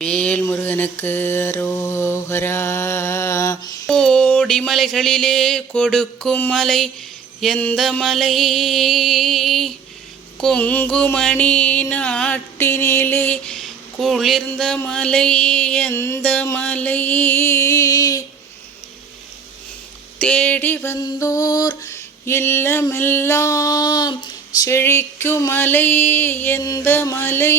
வேல் முருகனுக்கு அரோகரா. கோடி மலைகளிலே கொடுக்கும் மலை எந்த மலை? கொங்குமணி நாட்டினிலே குளிர்ந்த மலை எந்த மலை? தேடி வந்தோர் இல்லமெல்லாம் செழிக்கும் மலை எந்த மலை?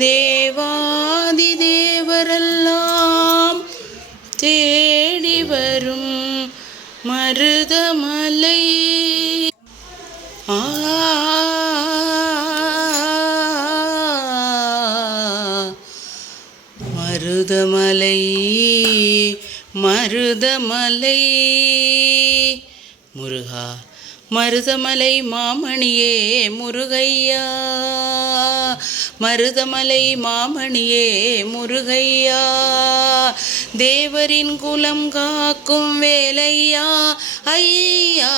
தேவாதி தேவரெல்லாம் தேடி வரும் மருதமலை. மருதமலை மருதமலை முருகா, மருதமலை மாமணியே முருகையா, மருதமலை மாமணியே முருகையா, தேவரின் குலம் காக்கும் வேலையா ஐயா,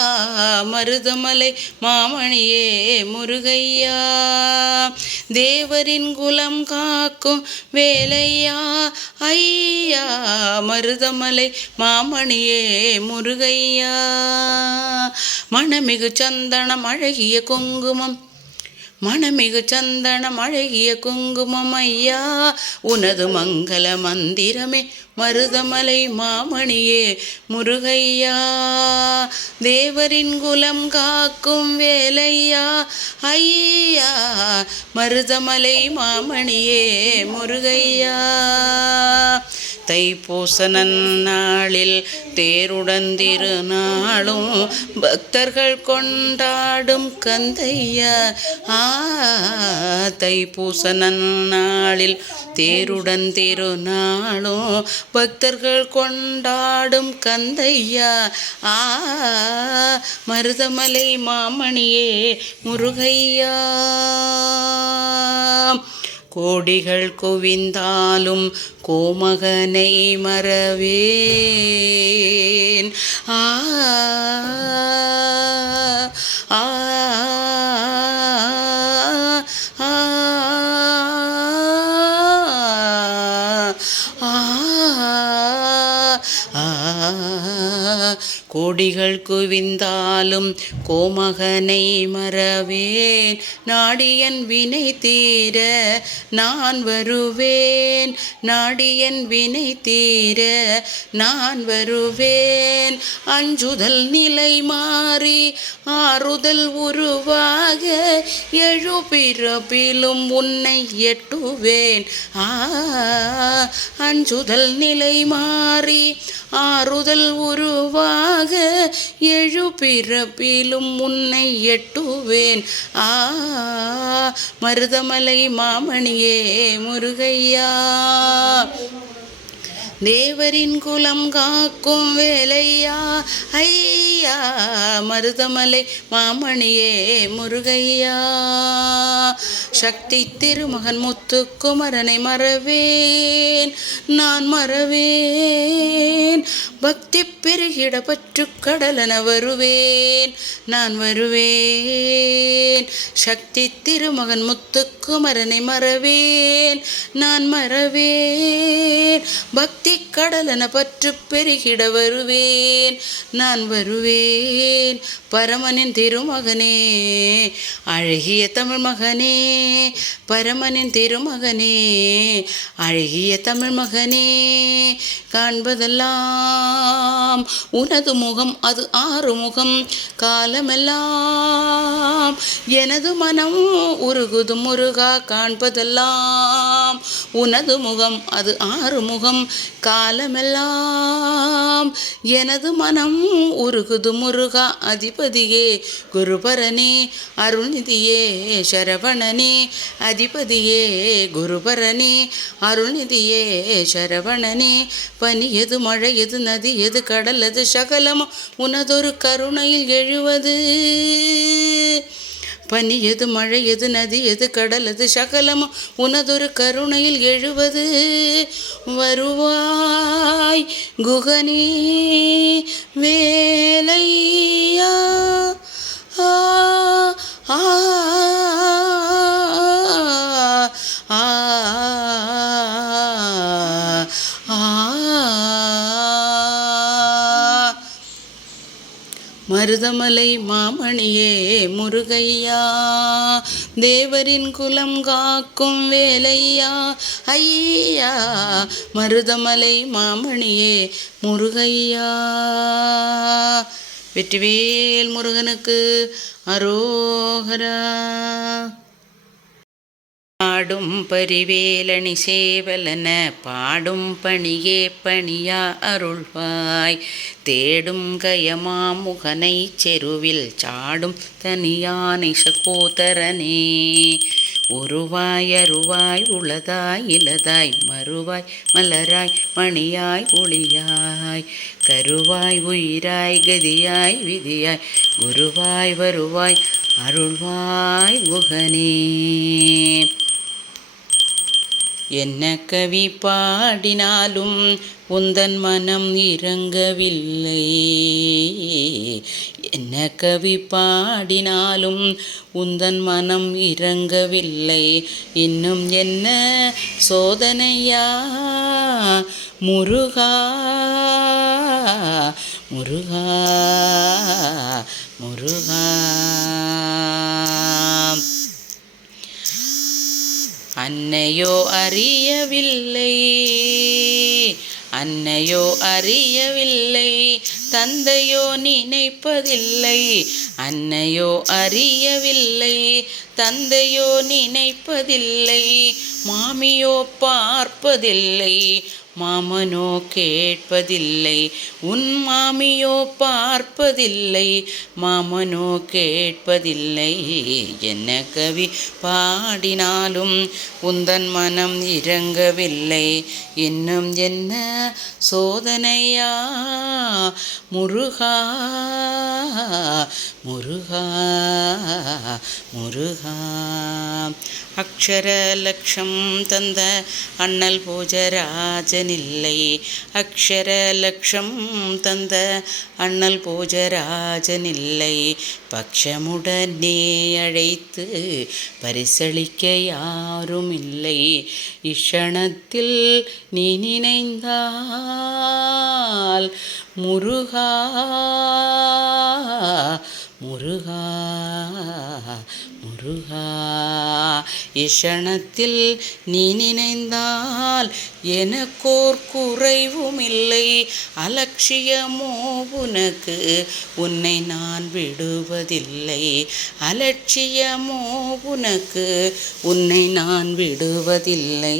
மருதமலை மாமணியே முருகையா, தேவரின் குலம் காக்கும் வேலையா ஐயா, மருதமலை மாமணியே முருகையா, மணமிகு சந்தனம் அழகிய குங்குமம், மணமிகு சந்தனம் அழகிய குங்குமம் ஐயா, உனது மங்கள மந்திரமே மருதமலை மாமணியே முருகையா, தேவரின் குலம் காக்கும் வேலையா ஐயா, மருதமலை மாமணியே முருகையா, தைப்பூச நன்னாளில் தேருடன் திருநாளும் பக்தர்கள் கொண்டாடும் கந்தையா, தைப்பூச நன்னாளில் தேருடன் திருநாளும் பக்தர்கள் கொண்டாடும் கந்தையா, மருதமலை மாமணியே முருகையா, கோடிகள் குவிந்தாலும் கோமகனை மறவேன், கோடிகள் குவிந்தாலும் கோமகனை மறவேன், நாடியன் வினை தீர நான் வருவேன், நாடியன் வினை தீர நான் வருவேன், அஞ்சுதல் நிலை மாறி ஆறுதல் உருவாக எழுபிறப்பிலும் உன்னை எட்டுவேன், அஞ்சுதல் நிலை மாறி ஆறுதல் உருவாக எழுபிறப்பிலும் உன்னை எட்டுவேன், மருதமலை மாமணியே முருகையா, தேவரின் குலம் காக்கும் வேலையா ஐயா, மருதமலை மாமணியே முருகையா, சக்தி திருமகன் முத்துக்குமரனை மறவேன் நான் மறவேன், பக்தி பெருகிட பற்று கடலென வருவேன் நான் வருவேன், சக்தி திருமகன் முத்துக்குமரனை மறவேன் நான் மறவேன், பக்தி கடலென பற்று பெருகிட வருவேன் நான் வருவேன், பரமனின் திருமகனே அழகிய தமிழ் மகனே, பரமனின் திருமகனே அழகிய தமிழ் மகனே, காண்பதெல்லாம் உனது முகம் அது ஆறுமுகம், காலமெல்லாம் எனது மனம் உருகுது முருகா, காண்பதெல்லாம் உனது முகம் அது ஆறுமுகம், காலமெல்லாம் எனது மனம் உருகுது முருகா, அதிபதியே குருபரனே அருள்நிதியே சரவணனே, அதிபதியே குருபரனே அருள்நிதியே சரவணனே, பனியது மழையது நதியது கடலது சகலமும் உனதொரு கருணையில் எழுவது, பனியது மழையது நதியது கடலது சகலமும் உனதொரு கருணையில் எழுவது, வருவாய் குகனே வேலையா, ஆ ஆ ஆ ஆ மருதமலை மாமணியே முருகையா, தேவரின் குலம் காக்கும் வேலையா ஐயா, மருதமலை மாமணியே முருகையா. வெற்றிவேல் முருகனுக்கு அரோகரா. பாடும் பரிவேலணி சேவலன பாடும் பணியே பணியா அருள்வாய், தேடும் கயமா முகனை செருவில் சாடும் தனியானை சகோதரனே. உருவாய் அருவாய் உளதாய் இலதாய் மறுவாய் மலராய் மணியாய் ஒளியாய், கருவாய் உயிராய் கதியாய் விதியாய் குருவாய் வருவாய் அருள்வாய் குகனே. என்ன கவி பாடினாலும் உந்தன் மனம் இறங்கவில்லை, என்ன கவி பாடினாலும் உந்தன் மனம் இறங்கவில்லை. இன்னும் என்ன சோதனையா முருகா முருகா முருகா. அன்னையோ அறியவில்லை, அன்னையோ அறியவில்லை, தந்தையோ நினைப்பதில்லை. அன்னையோ அறியவில்லை, தந்தையோ நினைப்பதில்லை. மாமியோ பார்ப்பதில்லை, மாமனோ கேட்பதில்லை. உன் மாமியோ பார்ப்பதில்லை, மாமனோ கேட்பதில்லை. என்ன கவி பாடினாலும் உந்தன் மனம் இறங்கவில்லை. இன்னும் என்ன சோதனையா முருகா முருகா முருகா. அக்ஷர லட்சம் தந்த அண்ணல் போஜராஜனில்லை, அக்ஷர லட்சம் தந்த அண்ணல் போஜராஜனில்லை. பட்சமுடனே அழைத்து பரிசளிக்க யாரும் இல்லை. இஷணத்தில் நீ நினைந்தால் முருகா முருகா முருகா. இஷணத்தில் நீ நினைந்தால் எனக்கோர் குறைவுமில்லை. அலட்சியமோ உனக்கு, உன்னை நான் விடுவதில்லை. அலட்சியமோ உனக்கு, உன்னை நான் விடுவதில்லை.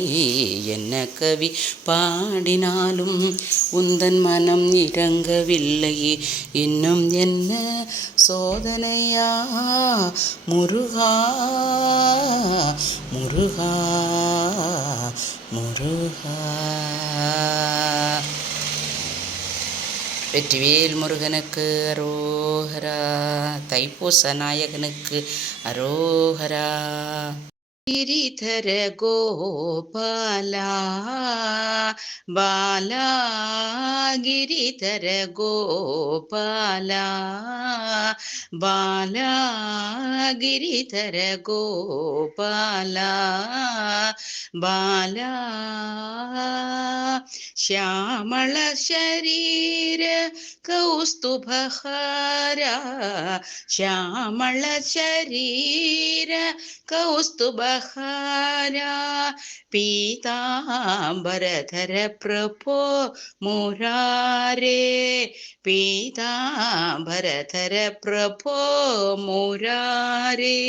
என்ன கவி பாடினாலும் உந்தன் மனம் இறங்கவில்லை. இன்னும் என்ன சோதனையா முருகா முருகா முருகா. வெற்றிவேல் முருகனுக்கு அரோகரா. தைப்பூச நாயகனுக்கு அரோகரா. गिरिधर गोपाला बाला, गिरिधर गोपाला बाला, गिरिधर गोपाला बाला. श्यामल शरीर कौस्तुभहारा, श्यामल शरीर कौस्तुभहारा. पीतांबरधर प्रभो मुरारे, पीतांबरधर प्रभो मुरारे.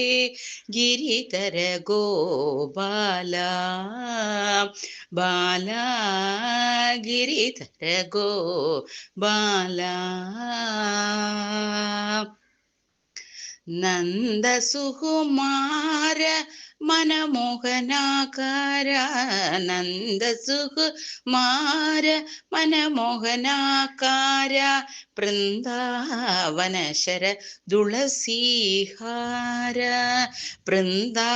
गिरिधर गोपाला बाला, गिरिधर गोपाला. नंद सुकुमार मनमोहनाकार, नंद सुकुमार मनमोहनाकार. वृंदावनशर तुलसीहार, वृंदा